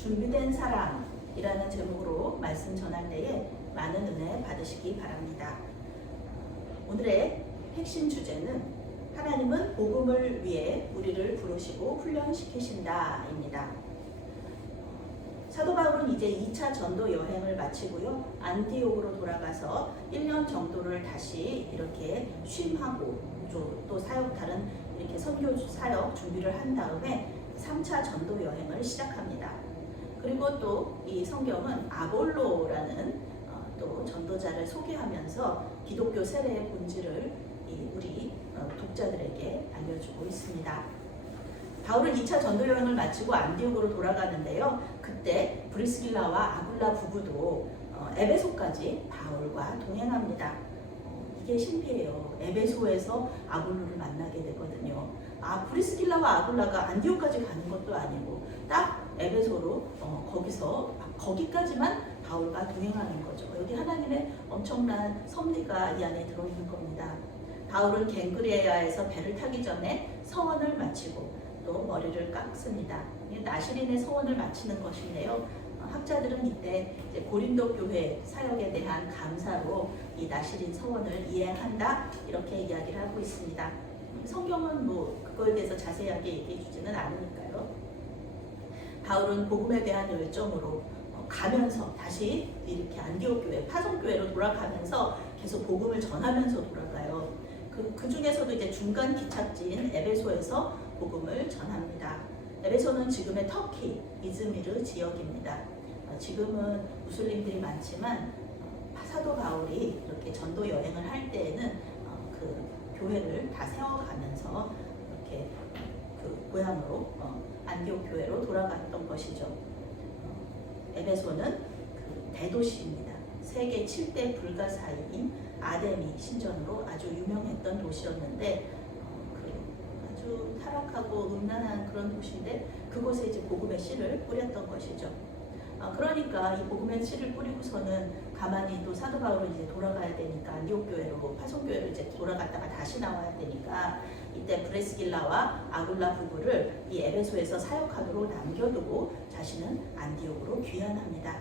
준비된 사람이라는 제목으로 말씀 전할 때에 많은 은혜 받으시기 바랍니다. 오늘의 핵심 주제는 하나님은 복음을 위해 우리를 부르시고 훈련시키신다입니다. 사도 바울은 이제 2차 전도 여행을 마치고요. 안디옥으로 돌아가서 1년 정도를 다시 이렇게 쉼하고 또 다른 이렇게 선교 사역 준비를 한 다음에 3차 전도 여행을 시작합니다. 그리고 또 이 성경은 아볼로라는 또 전도자를 소개하면서 기독교 세례의 본질을 우리 독자들에게 알려주고 있습니다. 바울은 2차 전도 여행을 마치고 안디옥으로 돌아가는데요. 그때 브리스길라와 아굴라 부부도 에베소까지 바울과 동행합니다. 이게 신기해요. 에베소에서 아볼로를 만나게 되거든요. 브리스길라와 아굴라가 안디옥까지 가는 것도 아니고 딱 에베소로 거기까지만 바울과 동행하는 거죠. 여기 하나님의 엄청난 섭리가 이 안에 들어있는 겁니다. 바울은 갱그레아에서 배를 타기 전에 서원을 마치고 또 머리를 깎습니다. 나시린의 서원을 마치는 것인데요. 학자들은 이때 이제 고린도 교회 사역에 대한 감사로 이 나시린 서원을 이행한다 이렇게 이야기를 하고 있습니다. 성경은 그거에 대해서 자세하게 얘기해 주지는 않으니까요. 바울은 복음에 대한 열정으로 가면서 다시 이렇게 안디옥 교회, 파송 교회로 돌아가면서 계속 복음을 전하면서 돌아가요. 그 중에서도 이제 중간 기착지인 에베소에서 복음을 전합니다. 에베소는 지금의 터키, 이즈미르 지역입니다. 지금은 무슬림들이 많지만 사도 바울이 이렇게 전도 여행을 할 때에는 그 교회를 다 세워가면서 이렇게 그 고향으로 안디옥 교회로 돌아갔던 것이죠. 에베소는 그 대도시입니다. 세계 7대 불가사의인 아데미 신전으로 아주 유명했던 도시였는데 아주 타락하고 음란한 그런 도시인데 그곳에 이제 복음의 씨를 뿌렸던 것이죠. 그러니까 이 복음의 씨를 뿌리고서는 가만히 또 사도 바울은 이제 돌아가야 되니까 안디옥 교회로 파송 교회로 이제 돌아갔다가 다시 나와야 되니까 이때 브리스길라와 아굴라 부부를 이 에베소에서 사역하도록 남겨두고 자신은 안디옥으로 귀환합니다.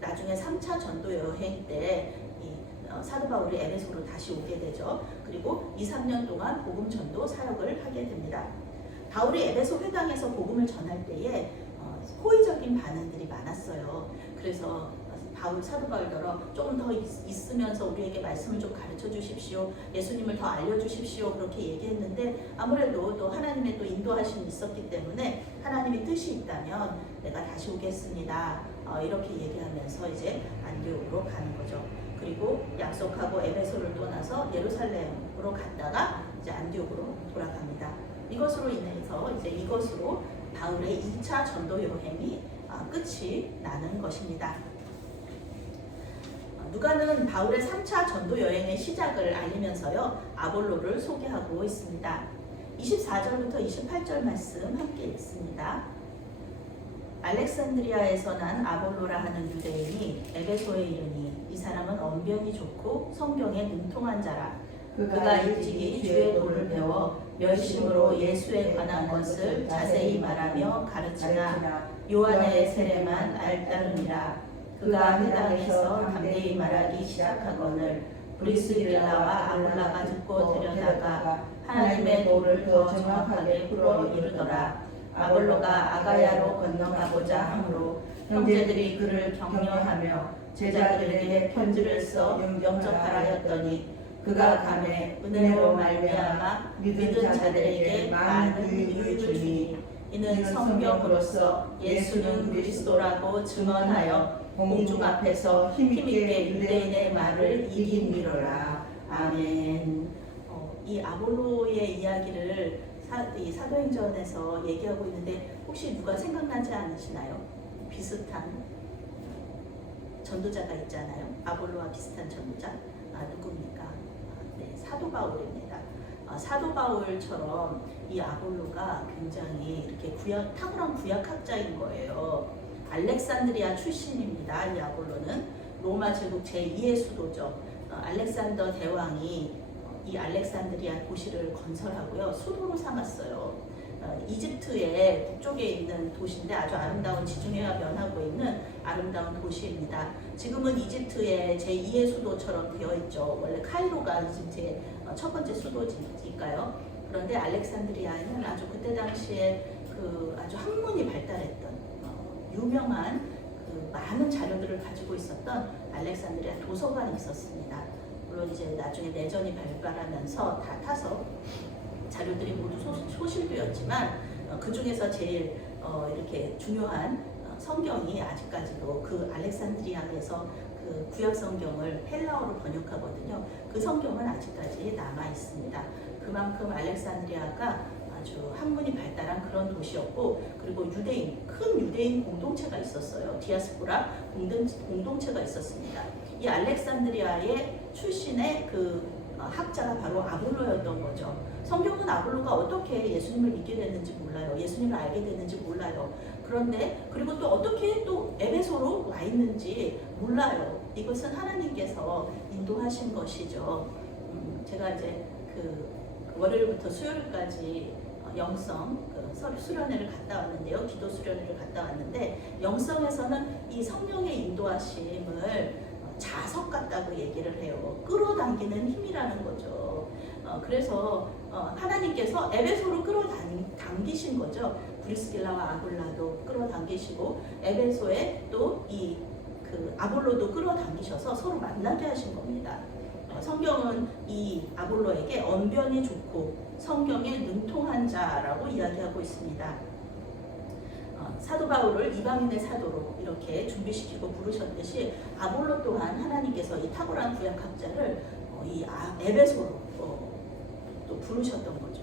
나중에 3차 전도 여행 때 사도 바울이 에베소로 다시 오게 되죠. 그리고 2-3년 동안 복음 전도 사역을 하게 됩니다. 바울이 에베소 회당에서 복음을 전할 때에 호의적인 반응들이 많았어요. 그래서 사도 바울더러 조금 더 있으면서 우리에게 말씀을 좀 가르쳐 주십시오. 예수님을 더 알려주십시오. 그렇게 얘기했는데 아무래도 또 하나님의 또 인도하심이 있었기 때문에 하나님의 뜻이 있다면 내가 다시 오겠습니다. 이렇게 얘기하면서 이제 안디옥으로 가는 거죠. 그리고 약속하고 에베소를 떠나서 예루살렘으로 갔다가 이제 안디옥으로 돌아갑니다. 이것으로 인해서 이것으로 바울의 2차 전도 여행이 끝이 나는 것입니다. 누가는 바울의 3차 전도 여행의 시작을 알리면서요. 아볼로를 소개하고 있습니다. 24절부터 28절 말씀 함께 읽습니다. 알렉산드리아에서 난 아볼로라 하는 유대인이 에베소에 이르니 이 사람은 언변이 좋고 성경에 능통한 자라. 그가 일찍이 주의 도를 배워 열심으로 예수에 관한 것을 자세히 말하며 가르치나 요한의 세례만 알따르니라. 그가 회당에서 담대히 말하기 시작하거늘 브리스길라와 아굴라가 듣고 데려다가 하나님의 도를 더 정확하게 풀어 이르더라. 아볼로가 아가야로 건너가고자 하므로 형제들이 그를 격려하며 제자들에게 편지를 써 영접하라였더니 그가 감에 은혜로 말미암아 믿은 자들에게 많은 유익을 주니 이는 성경으로서 예수는 그리스도라고 증언하여 공중 앞에서 힘있게 유대인의 말을 이긴미로라. 아멘. 이 아볼로의 이야기를 이 사도행전에서 얘기하고 있는데 혹시 누가 생각나지 않으시나요? 비슷한 전도자가 있잖아요. 아볼로와 비슷한 전도자. 누굽니까? 네, 사도 바울입니다. 사도 바울처럼 이 아볼로가 굉장히 이렇게 탁월한 구약학자인 거예요. 알렉산드리아 출신입니다. 이 아볼로는 로마 제국 제2의 수도죠. 알렉산더 대왕이 이 알렉산드리아 도시를 건설하고요. 수도로 삼았어요. 이집트의 북쪽에 있는 도시인데 아주 아름다운 지중해와 면하고 있는 아름다운 도시입니다. 지금은 이집트의 제2의 수도처럼 되어 있죠. 원래 카이로가 이집트의 첫 번째 수도지니까요. 그런데 알렉산드리아에는 아주 그때 당시에 그 아주 학문이 발달했던 유명한 그 많은 자료들을 가지고 있었던 알렉산드리아 도서관이 있었습니다. 물론 이제 나중에 내전이 발발하면서 다 타서 자료들이 모두 소실되었지만 그 중에서 제일 이렇게 중요한 성경이 아직까지도 그 알렉산드리아에서 그 구약 성경을 헬라어로 번역하거든요. 그 성경은 아직까지 남아 있습니다. 그만큼 알렉산드리아가 아주 학문이 발달한 그런 도시였고, 그리고 큰 유대인 공동체가 있었어요. 디아스포라 공동체가 있었습니다. 이 알렉산드리아의 출신의 그 학자가 바로 아볼로였던 거죠. 성경은 아볼로가 어떻게 예수님을 믿게 됐는지 몰라요. 예수님을 알게 됐는지 몰라요. 그런데 그리고 또 어떻게 또 에베소로 와 있는지 몰라요. 이것은 하나님께서 인도하신 것이죠. 제가 이제 그 월요일부터 수요일까지 영성 수련회를 갔다 왔는데요. 기도 수련회를 갔다 왔는데, 영성에서는 이 성령의 인도하심을 자석 같다고 얘기를 해요. 끌어당기는 힘이라는 거죠. 그래서 하나님께서 에베소로 끌어당기신 거죠. 브리스길라와 아굴라도 끌어당기시고 에베소에 또 이 그 아볼로도 끌어당기셔서 서로 만나게 하신 겁니다. 성경은 이 아볼로에게 언변이 좋고 성경에 능통한 자라고 이야기하고 있습니다. 사도 바울을 이방인의 사도로 이렇게 준비시키고 부르셨듯이 아볼로 또한 하나님께서 이 탁월한 구약학자를 이 에베소로 또 부르셨던 거죠.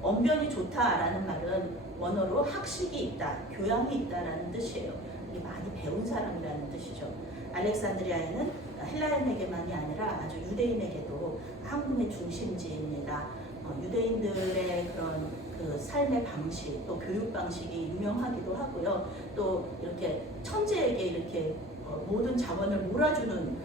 언변이 좋다라는 말은 원어로 학식이 있다, 교양이 있다라는 뜻이에요. 이게 많이 배운 사람이라는 뜻이죠. 알렉산드리아에는 헬라인에게만이 아니라 아주 유대인에게도 학문의 중심지입니다. 유대인들의 그런 그 삶의 방식, 또 교육 방식이 유명하기도 하고요. 또 이렇게 천재에게 이렇게 모든 자원을 몰아주는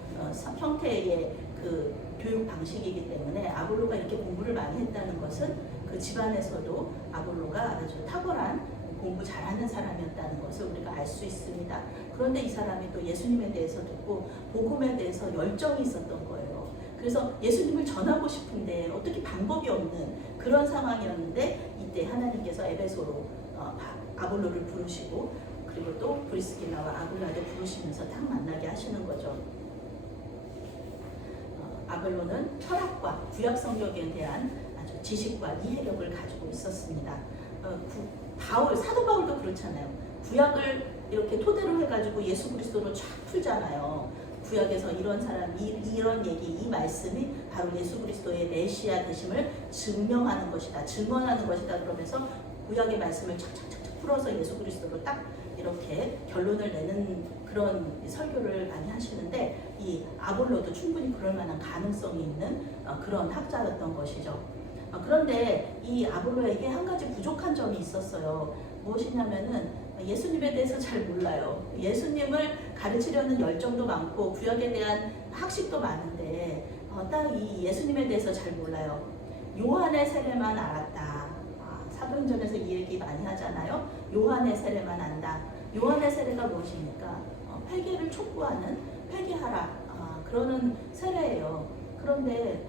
형태의 그 교육 방식이기 때문에 아볼로가 이렇게 공부를 많이 했다는 것은 그 집안에서도 아볼로가 아주 탁월한 공부 잘하는 사람이었다는 것을 우리가 알 수 있습니다. 그런데 이 사람이 또 예수님에 대해서 듣고 복음에 대해서 열정이 있었던 거예요. 그래서 예수님을 전하고 싶은데 어떻게 방법이 없는 그런 상황이었는데, 이때 하나님께서 에베소로 아볼로를 부르시고, 그리고 또 브리스길라와 아굴라를 부르시면서 딱 만나게 하시는 거죠. 아볼로는 철학과 구약 성경에 대한 아주 지식과 이해력을 가지고 있었습니다. 사도 바울도 그렇잖아요. 구약을 이렇게 토대로 해가지고 예수 그리스도로 쫙 풀잖아요. 구약에서 이런 사람, 이런 얘기, 이 말씀이 바로 예수 그리스도의 메시아 되심을 증명하는 것이다, 증언하는 것이다 그러면서 구약의 말씀을 착착착착 풀어서 예수 그리스도로 딱 이렇게 결론을 내는 그런 설교를 많이 하시는데, 이 아볼로도 충분히 그럴 만한 가능성이 있는 그런 학자였던 것이죠. 그런데 이 아볼로에게 한 가지 부족한 점이 있었어요. 무엇이냐면은 예수님에 대해서 잘 몰라요. 예수님을 가르치려는 열정도 많고 구약에 대한 학식도 많은데 딱 이 예수님에 대해서 잘 몰라요. 요한의 세례만 알았다. 사도행전에서 이 얘기 많이 하잖아요. 요한의 세례만 안다. 요한의 세례가 무엇입니까? 회개를 촉구하는, 회개하라, 그러는 세례예요. 그런데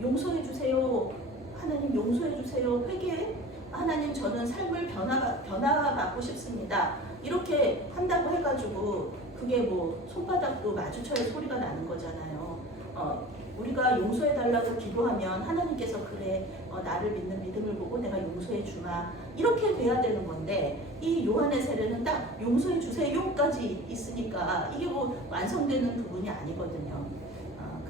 용서해 주세요, 하나님 용서해 주세요, 회개, 하나님 저는 삶을 변화받고 싶습니다, 이렇게 한다고 해가지고 그게 뭐 손바닥도 마주쳐야 소리가 나는 거잖아요. 우리가 용서해 달라고 기도하면 하나님께서 그래, 나를 믿는 믿음을 보고 내가 용서해 주마, 이렇게 돼야 되는 건데, 이 요한의 세례는 딱 용서해 주세요까지 있으니까 이게 뭐 완성되는 부분이 아니거든요.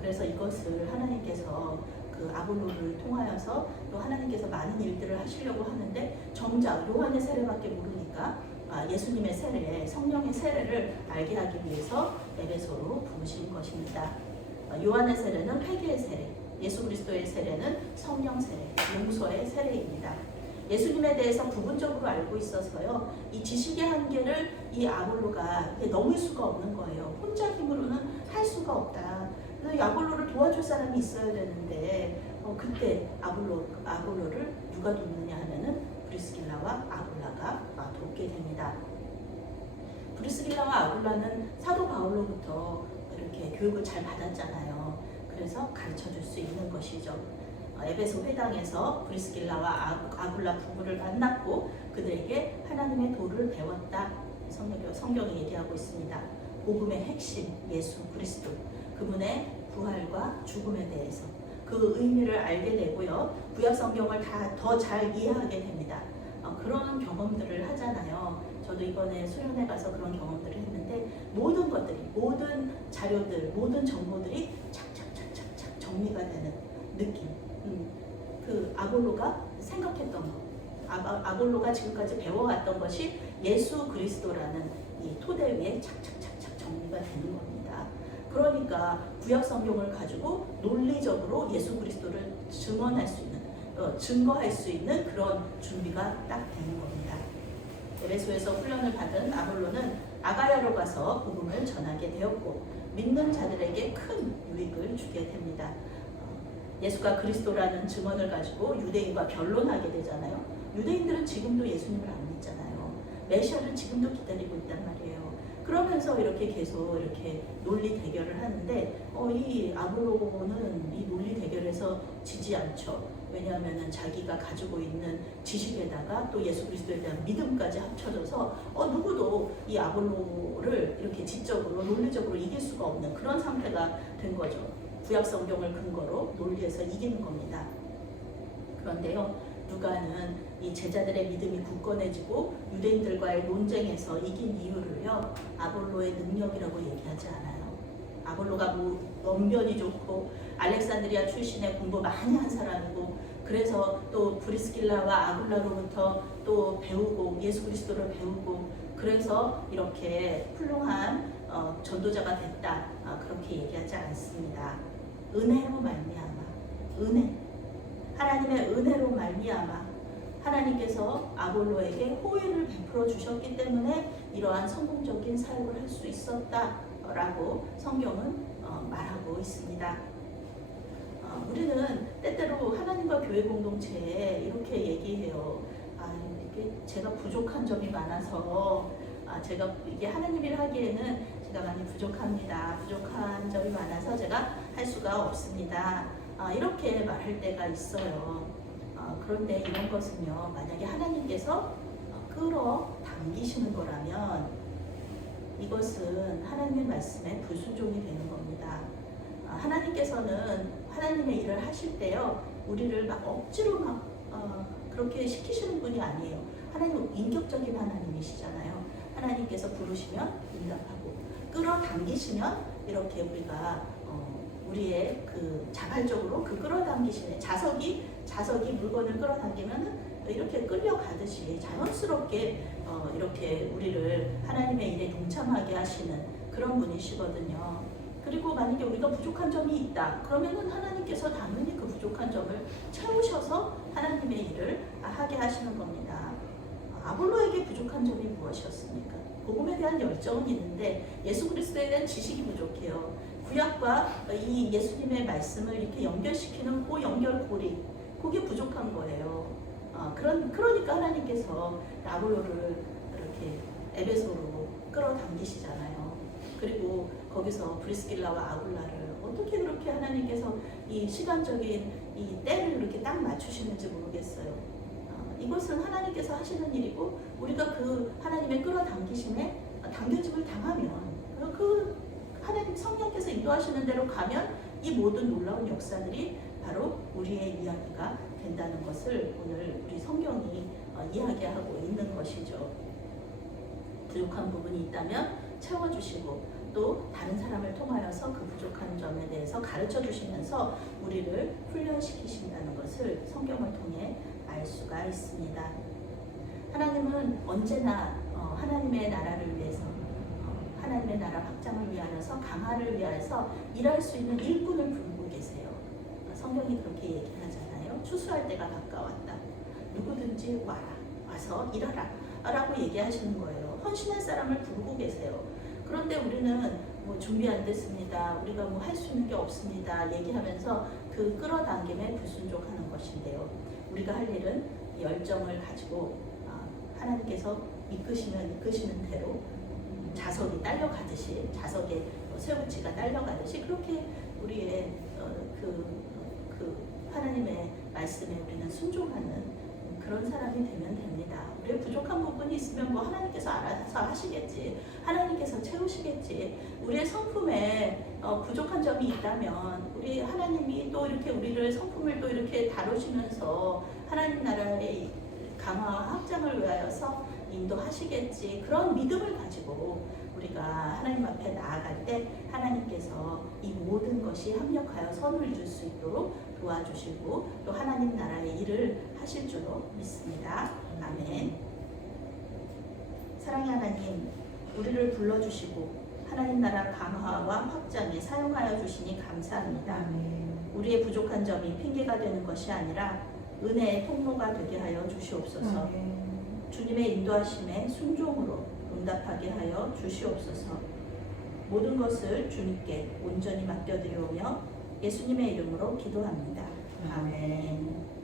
그래서 이것을 하나님께서 그 아볼로를 통하여서 또 하나님께서 많은 일들을 하시려고 하는데, 정작 요한의 세례밖에 모르니까 예수님의 세례, 성령의 세례를 알게 하기 위해서 에베소로 부르신 것입니다. 요한의 세례는 회개의 세례, 예수 그리스도의 세례는 성령 세례, 용서의 세례입니다. 예수님에 대해서 부분적으로 알고 있어서요, 이 지식의 한계를 이 아볼로가 넘을 수가 없는 거예요. 혼자 힘으로는 할 수가 없다. 그래서 아볼로를 도와줄 사람이 있어야 되는데, 그때 아볼로를 누가 돕느냐 하면은 브리스길라와 아굴라가 돕게 됩니다. 브리스길라와 아굴라는 사도 바울로부터 이렇게 교육을 잘 받았잖아요. 그래서 가르쳐 줄 수 있는 것이죠. 에베소 회당에서 브리스길라와 아굴라 부부를 만났고 그들에게 하나님의 도를 배웠다. 성경이 얘기하고 있습니다. 복음의 핵심 예수 그리스도, 그분의 부활과 죽음에 대해서 그 의미를 알게 되고요. 구약 성경을 더 잘 이해하게 됩니다. 그런 경험들을 하잖아요. 저도 이번에 수련회 가서 그런 경험들을 했는데 모든 것들이, 모든 자료들, 모든 정보들이 착착착착착 정리가 되는 느낌. 그 아볼로가 생각했던 것, 아볼로가 지금까지 배워왔던 것이 예수 그리스도라는 이 토대 위에 착착착착 정리가 되는 겁니다. 그러니까 구약 성경을 가지고 논리적으로 예수 그리스도를 증언할 수 있는, 증거할 수 있는 그런 준비가 딱 되는 겁니다. 에베소에서 훈련을 받은 아볼로는 아가야로 가서 복음을 전하게 되었고 믿는 자들에게 큰 유익을 주게 됩니다. 예수가 그리스도라는 증언을 가지고 유대인과 변론하게 되잖아요. 유대인들은 지금도 예수님을 안 믿잖아요. 메시아를 지금도 기다리고 있단 말이에요. 그러면서 이렇게 계속 이렇게 논리 대결을 하는데 이 아볼로는 이 논리 대결에서 지지 않죠. 왜냐하면 자기가 가지고 있는 지식에다가 또 예수 그리스도에 대한 믿음까지 합쳐져서 누구도 이 아볼로를 이렇게 지적으로 논리적으로 이길 수가 없는 그런 상태가 된 거죠. 구약 성경을 근거로 논리에서 이기는 겁니다. 그런데요, 누가는 이 제자들의 믿음이 굳건해지고 유대인들과의 논쟁에서 이긴 이유를요, 아볼로의 능력이라고 얘기하지 않아요. 아볼로가 뭐 언변이 좋고 알렉산드리아 출신의 공부 많이 한 사람이고 그래서 또 브리스길라와 아굴라로부터 또 배우고 예수 그리스도를 배우고 그래서 이렇게 훌륭한 전도자가 됐다, 그렇게 얘기하지 않습니다. 은혜로 말미암아, 은혜, 하나님의 은혜로 말미암아 하나님께서 아볼로에게 호의를 베풀어 주셨기 때문에 이러한 성공적인 사역을 할 수 있었다라고 성경은 말하고 있습니다. 우리는 때때로 하나님과 교회 공동체에 이렇게 얘기해요. 이게 제가 부족한 점이 많아서 제가 이게 하나님 일 하기에는 제가 많이 부족합니다. 부족한 점이 많아서 제가 할 수가 없습니다. 이렇게 말할 때가 있어요. 그런데 이런 것은요, 만약에 하나님께서 끌어당기시는 거라면 이것은 하나님의 말씀에 불순종이 되는 겁니다. 하나님께서는 하나님의 일을 하실 때요, 우리를 막 억지로 그렇게 시키시는 분이 아니에요. 하나님은 인격적인 하나님이시잖아요. 하나님께서 부르시면 응답하고 끌어당기시면 이렇게 우리가 우리의 그 자발적으로 그 끌어당기시는 자석이 물건을 끌어당기면 이렇게 끌려가듯이 자연스럽게 이렇게 우리를 하나님의 일에 동참하게 하시는 그런 분이시거든요. 그리고 만약에 우리가 부족한 점이 있다 그러면은 하나님께서 당연히 그 부족한 점을 채우셔서 하나님의 일을 하게 하시는 겁니다. 아볼로에게 부족한 점이 무엇이었습니까? 복음에 대한 열정은 있는데 예수 그리스도에 대한 지식이 부족해요. 구약과 이 예수님의 말씀을 이렇게 연결시키는 그 연결고리, 그게 부족한 거예요. 그러니까 하나님께서 아볼로를 이렇게 에베소로 끌어당기시잖아요. 그리고 거기서 브리스길라와 아굴라를 어떻게 그렇게 하나님께서 이 시간적인 이 때를 이렇게 딱 맞추시는지 모르겠어요. 이것은 하나님께서 하시는 일이고 우리가 그 하나님의 끌어당기심에 당겨짐을 당하면 그 하나님 성령께서 인도하시는 대로 가면 이 모든 놀라운 역사들이 바로 우리의 이야기가 된다는 것을 오늘 우리 성경이 이야기하고 있는 것이죠. 부족한 부분이 있다면 채워주시고 또 다른 사람을 통하여서 그 부족한 점에 대해서 가르쳐 주시면서 우리를 훈련시키신다는 것을 성경을 통해 알 수가 있습니다. 하나님은 언제나 하나님의 나라를 위해서 하나님의 나라 확장을 위하여서 강화를 위하여서 일할 수 있는 일꾼을 부르고 계세요. 성경이 그렇게 얘기하잖아요. 추수할 때가 가까웠다. 누구든지 와서 일하라 라고 얘기하시는 거예요. 헌신할 사람을 부르고 계세요. 그런데 우리는 뭐 준비 안 됐습니다. 우리가 뭐 할 수 있는 게 없습니다. 얘기하면서 그 끌어당김에 불순종하는 것인데요. 우리가 할 일은 열정을 가지고 하나님께서 이끄시는 대로 자석이 딸려가듯이, 자석에 쇠붙이가 딸려가듯이 그렇게 우리의 하나님의 말씀에 우리는 순종하는 그런 사람이 되면 됩니다. 우리의 부족한 부분이 있으면 뭐 하나님께서 알아서 하시겠지, 하나님께서 채우시겠지. 우리의 성품에 부족한 점이 있다면 우리 하나님이 또 이렇게 우리를 성품을 또 이렇게 다루시면서 하나님 나라의 강화와 확장을 위하여서 인도하시겠지. 그런 믿음을 가지고 우리가 하나님 앞에 나아갈 때 하나님께서 이 모든 것이 합력하여 선을 줄 수 있도록 도와주시고 또 하나님 나라의 일을 하실 줄로 믿습니다. 아멘. 사랑의 하나님, 우리를 불러주시고 하나님 나라 강화와 확장에 사용하여 주시니 감사합니다. 우리의 부족한 점이 핑계가 되는 것이 아니라 은혜의 통로가 되게 하여 주시옵소서. 주님의 인도하심에 순종으로 응답하게 하여 주시옵소서. 모든 것을 주님께 온전히 맡겨드리오며 예수님의 이름으로 기도합니다. 아멘.